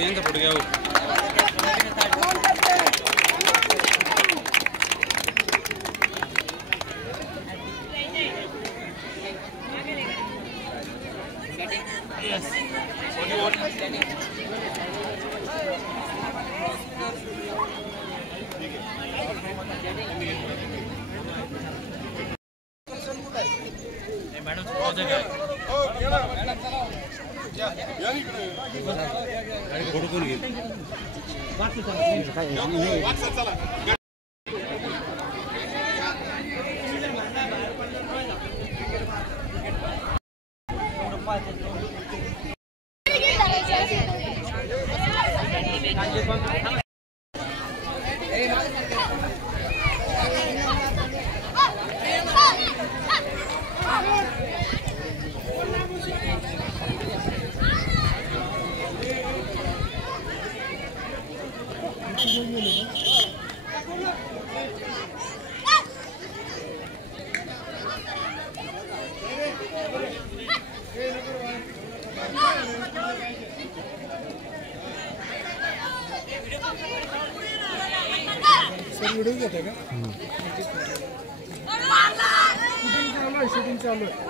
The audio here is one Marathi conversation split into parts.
यांचा फोटो घ्या फोटो कोण घेईल सर व्हिडिओ घेते का शूटिंग चालू आहे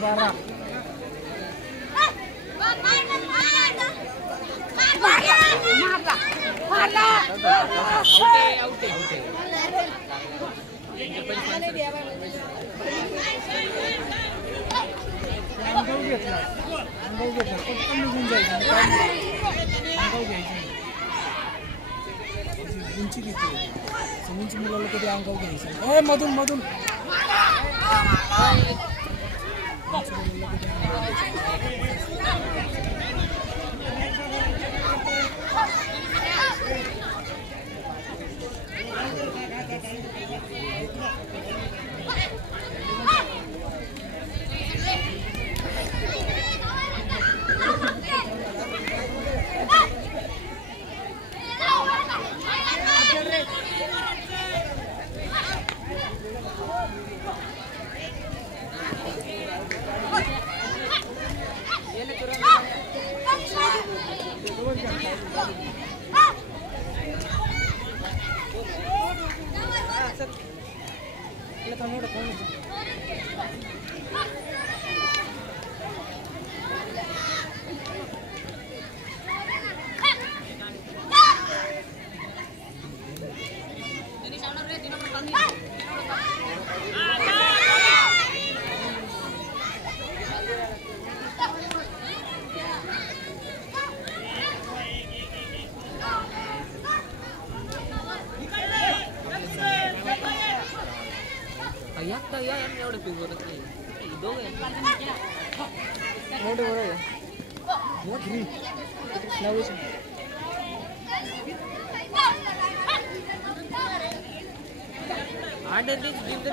बारा उंची किती उंची मुलाला कधी अंगाव घ्यायचं ए मधून मधून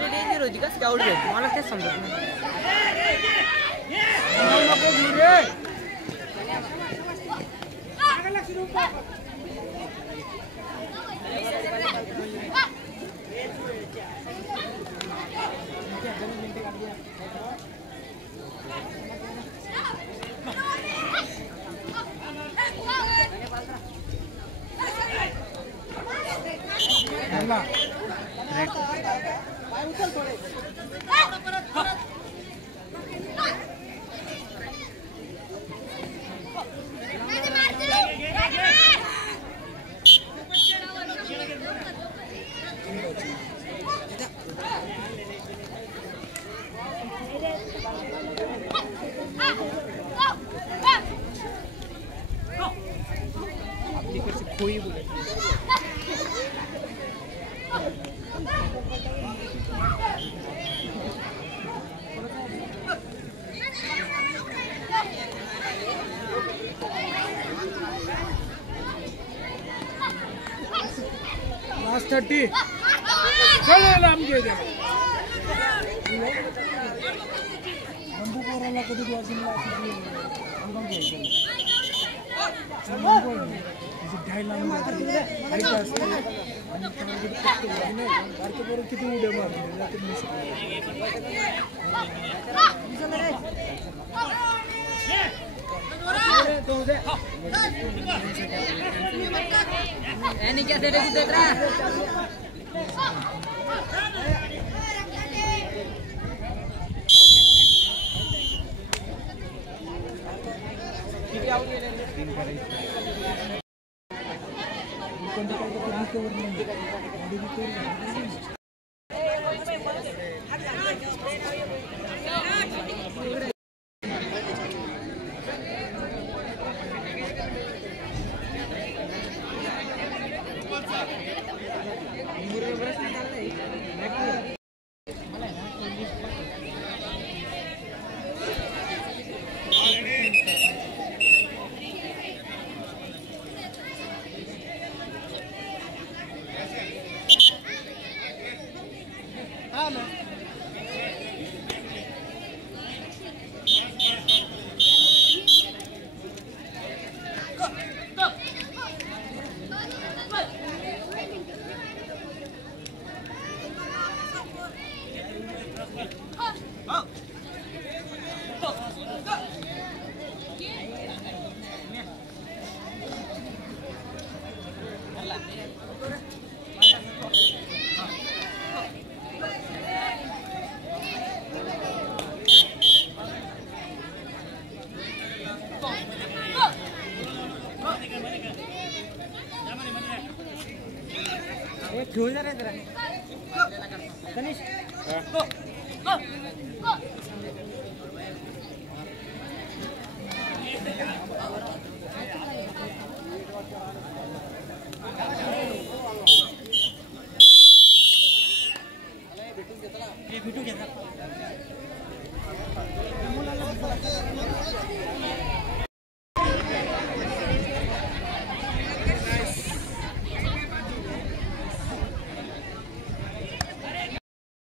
डेंजर होती का स्काउट भेट मला तेच समजत नाही खोई लास्ट 30 चलो लांब घे दे बंबू पोराला कधी वाजूनला आंगम घ्यायचं घ्यायला किती उड्या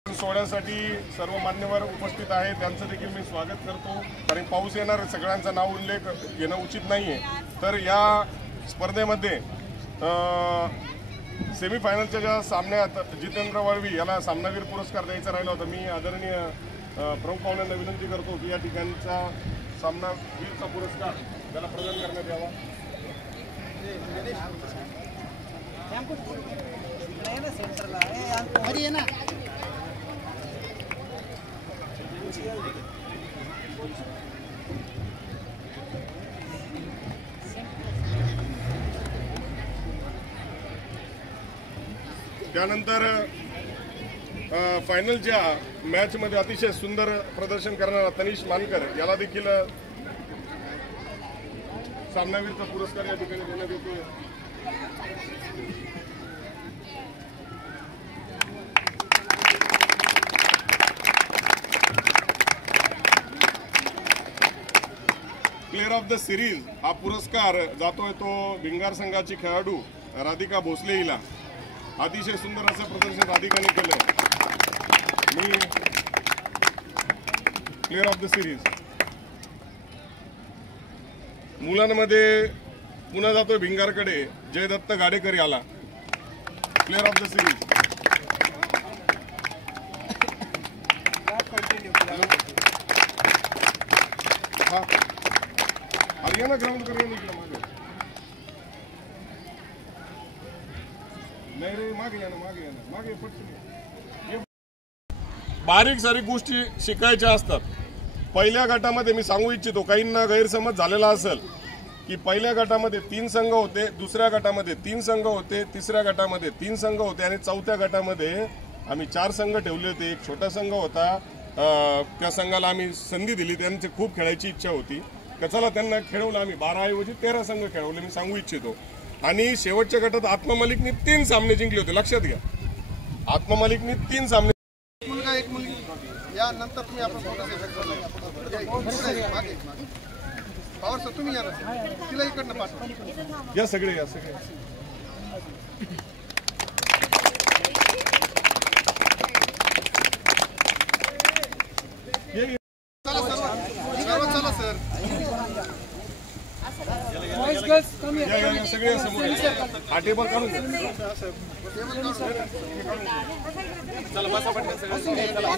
सोहळ्यासाठी सर्व मान्यवर उपस्थित आहेत त्यांचं देखील मी स्वागत करतो. कारण पाऊस येणार सगळ्यांचा नाव उल्लेख घेणं उचित नाहीये. तर या स्पर्धेमध्ये सेमीफायनलच्या ज्या सामन्यात जितेंद्र वळवी याला सामनावीर पुरस्कार द्यायचा राहिला होता. मी आदरणीय प्रमुख पाहुण्यांना विनंती करतो की या ठिकाणचा सामनावीरचा पुरस्कार त्याला प्रदान करण्यात यावा. त्यानंतर फायनलच्या मॅचमध्ये अतिशय सुंदर प्रदर्शन करणारा तनिष मानकर याला देखील सामनावीरचा पुरस्कार या ठिकाणी देण्यात येतो. प्लेअर ऑफ द सिरीज हा पुरस्कार जातोय तो भिंगार संघाची खेळाडू राधिका भोसले हिला. अतिशय सुंदर असं प्रदर्शन राधिकाने केलं. मी प्लेअर ऑफ द सिरीज मुलांमध्ये पुन्हा जातोय भिंगारकडे जयदत्त गाडेकर याला player of the series. Haryana ground करेल इकडे मागे बारीक सारीक गोष्टी शिकायच्या असतात. पहिल्या गटामध्ये मी सांगू इच्छितो काहींना गैरसमज झालेला असेल की पहिल्या गटामध्ये 3 संघ होते, दुसऱ्या गटामध्ये 3 संघ होते, तिसऱ्या गटामध्ये 3 संघ होते आणि चौथ्या गटामध्ये आम्ही 4 संघ ठेवले होते. एक छोटा संघ होता, त्या संघाला आम्ही संधी दिली, त्यांची खूप खेळायची इच्छा होती. चला त्यांना खेळवलं आम्ही. 12 ऐवजी 13 संघ खेळवले मी सांगू इच्छितो. आणि शेवटच्या गटात आत्मा मलिकने 3 सामने जिंकले होते. लक्षात घ्या, आत्मा मलिकने 3 सामने. मुलगा एक मुलगी या नंतर तुम्ही आपण तुम्ही या तिला इकडनं पाठवा. या सगळे या, सगळे समोर या. हा टेबल काढून घ्या. चला बसा पटकन सगळे. चला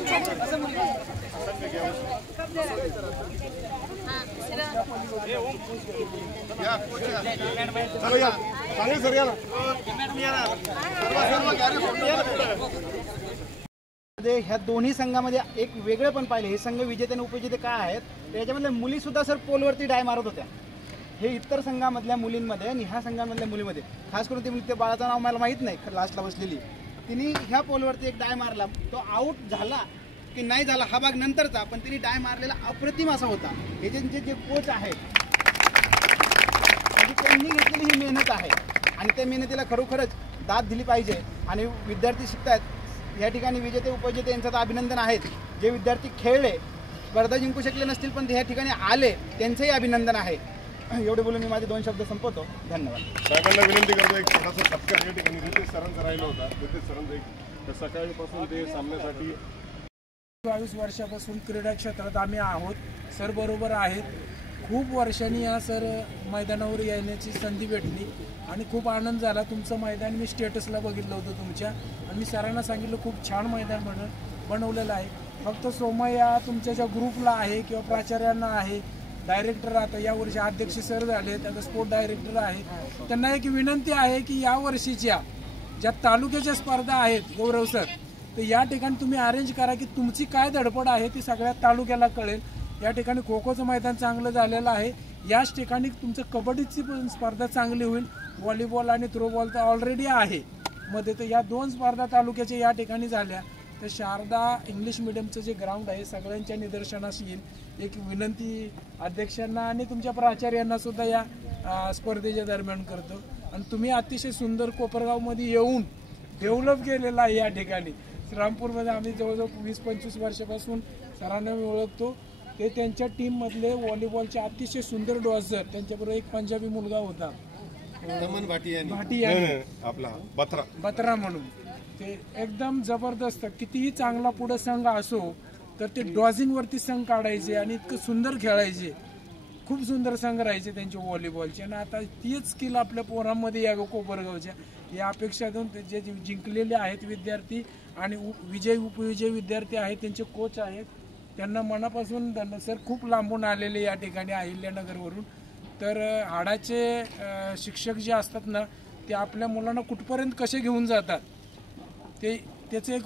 या चांगले सर या ना. ह्या दोन्ही संघामध्ये एक वेगळं पण पाहिलं. हे संघ विजेते आणि उपविजेते काय आहेत त्याच्यामधल्या मुली सुद्धा सर पोलवरती डाय मारत होत्या. हे इतर संघामधल्या मुलींमध्ये आणि ह्या संघामधल्या मुलीमध्ये खास करून ते बाळाचं नाव मला माहीत नाही लास्टला बसलेली तिने ह्या पोलवरती एक डाय मारला. तो आऊट झाला की नाही झाला हा भाग नंतरचा, पण तिने डाय मारलेला अप्रतिम असा होता. हे त्यांचे जे कोच आहेत म्हणजे त्यांनी घेतलेली ही मेहनत आहे आणि त्या मेहनतीला खरोखरच दाद दिली पाहिजे. आणि विद्यार्थी शिकतात या ठिकाणी विजेते उपविजेते यांचं तर अभिनंदन आहेत. जे विद्यार्थी खेळले स्पर्धा जिंकू शकले नसतील पण ते ह्या ठिकाणी आले त्यांचंही अभिनंदन आहे. एवढे बोलून मी माझे 2 शब्द संपवतो. धन्यवाद. साहेबांना विनंती करतो एक छोटासा सत्कार या ठिकाणी रितेश सरांचा राहिला होता. रितेश सरांचा एक सकाळपासून ते सामन्यासाठी 22 वर्षापासून क्रीडा क्षेत्रात आम्ही आहोत. सर बरोबर आहेत. खूप वर्षांनी या सर मैदानावर येण्याची संधी भेटली आणि खूप आनंद झाला. तुमचं मैदान मी स्टेटसला बघितलं होतं तुमच्या आणि मी सरांना सांगितलं खूप छान मैदान बनवलेलं आहे. फक्त सोमय्या तुमच्या ज्या ग्रुपला आहे किंवा प्राचार्यांना आहे, डायरेक्टर आता यावर्षी अध्यक्ष सर झाले, आता स्पोर्ट डायरेक्टर आहे, त्यांना एक विनंती आहे की या वर्षीच्या ज्या तालुक्याच्या स्पर्धा आहेत गौरव सर, तर या ठिकाणी तुम्ही अरेंज करा की तुमची काय धडपड आहे ती सगळ्या तालुक्याला कळेल. या ठिकाणी खो खोचं मैदान चांगलं झालेलं आहे. याच ठिकाणी तुमचं कबड्डीची पण स्पर्धा चांगली होईल. व्हॉलीबॉल आणि थ्रोबॉल तर ऑलरेडी आहे मध्ये, तर या 2 स्पर्धा तालुक्याच्या या ठिकाणी झाल्या तर शारदा इंग्लिश मिडियमचं जे ग्राउंड आहे सगळ्यांच्या निदर्शनास येईल. एक विनंती अध्यक्षांना आणि तुमच्या प्राचार्यांना सुद्धा या स्पर्धेच्या दरम्यान करतो. आणि तुम्ही अतिशय सुंदर कोपरगावमध्ये येऊन डेव्हलप केलेलं आहे. या ठिकाणी श्रीरामपूरमध्ये आम्ही जवळजवळ 20-25 वर्षापासून सरांना मी ओळखतो. ते त्यांच्या टीममधले व्हॉलीबॉलचे अतिशय सुंदर डॉसर, त्यांच्याबरोबर एक पंजाबी मुलगा होता भाटी आपला बत्रा म्हणून, ते एकदम जबरदस्त. कितीही चांगला पुढे संघ असो तर ते डॉझिंगवरती संघ काढायचे आणि इतकं सुंदर खेळायचे. खूप सुंदर संघ राहायचे त्यांचे व्हॉलीबॉलचे. आणि आता तीच स्किल आपल्या पोरांमध्ये या कोपरगावच्या या अपेक्षा देऊन जे जिंकलेले आहेत विद्यार्थी आणि विजय उपविजय विद्यार्थी आहेत त्यांचे कोच आहेत त्यांना मनापासून धन्यवाद. सर खूप लांबून आलेले या ठिकाणी अहिल्यानगरवरून. तर हाडाचे शिक्षक जे असतात ना ते आपल्या मुलांना कुठपर्यंत कसे घेऊन जातात ते त्याचं एक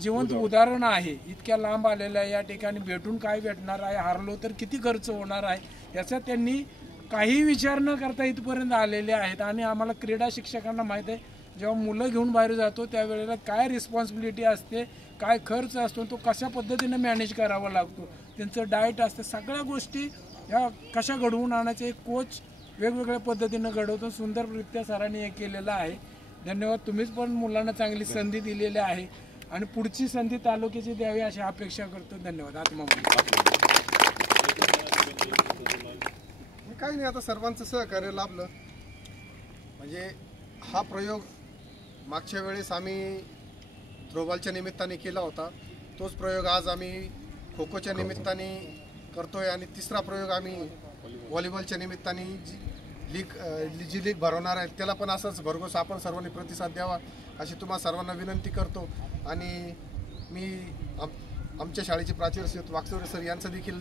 जिवंत उदाहरण आहे. इतक्या लांब आलेलं आहे, या ठिकाणी भेटून काय भेटणार आहे, हारलो तर किती खर्च होणार आहे याचा त्यांनी काही विचार न करता इथपर्यंत आलेले आहेत. आणि आम्हाला क्रीडा शिक्षकांना माहीत आहे जेव्हा मुलं घेऊन बाहेर जातो त्यावेळेला काय रिस्पॉन्सिबिलिटी असते, काय खर्च असतो, तो कशा पद्धतीने मॅनेज करावा लागतो, त्यांचं डाएट असतं, सगळ्या गोष्टी ह्या कशा घडवून आणायचे एक कोच वेगवेगळ्या पद्धतीनं घडवतो. सुंदररित्या सरांनी हे केलेलं आहे. धन्यवाद. तुम्हीच पण मुलांना चांगली संधी दिलेली आहे आणि पुढची संधी तालुक्याची द्यावी अशी अपेक्षा करतो. धन्यवाद. आत्मा काही नाही, आता सर्वांचं सहकार्य लाभलं. म्हणजे हा प्रयोग मागच्या वेळेस आम्ही थ्रोबॉलच्या निमित्ताने केला होता, तोच प्रयोग आज आम्ही खो खोच्या निमित्ताने करतोय आणि तिसरा प्रयोग आम्ही व्हॉलीबॉलच्या निमित्ताने जी लीग भरवणार आहे त्याला पण असंच भरघोस आपण सर्वांनी प्रतिसाद द्यावा अशी तुम्हा सर्वांना विनंती करतो. आणि मी आमच्या शाळेचे प्राचार्य वागचौरे सर यांचा देखील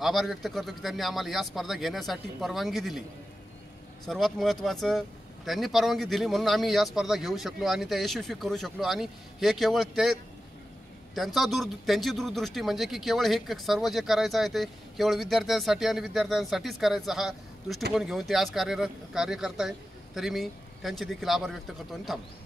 आभार व्यक्त करतो की त्यांनी आम्हाला या स्पर्धा घेण्यासाठी परवानगी दिली. सर्वात महत्त्वाचं त्यांनी परवानगी दिली म्हणून आम्ही या स्पर्धा घेऊ शकलो आणि त्या यशस्वी करू शकलो. आणि हे केवळ त्यांची दूरदृष्टी म्हणजे की केवळ हे सर्व जे करायचं आहे ते केवळ विद्यार्थ्यांसाठी आणि विद्यार्थ्यांसाठीच करायचं हा दृष्टिकोन घेऊन ते आज कार्य करताय. तरी मी त्यांचे देखील आभार व्यक्त करतो आणि थांबतो.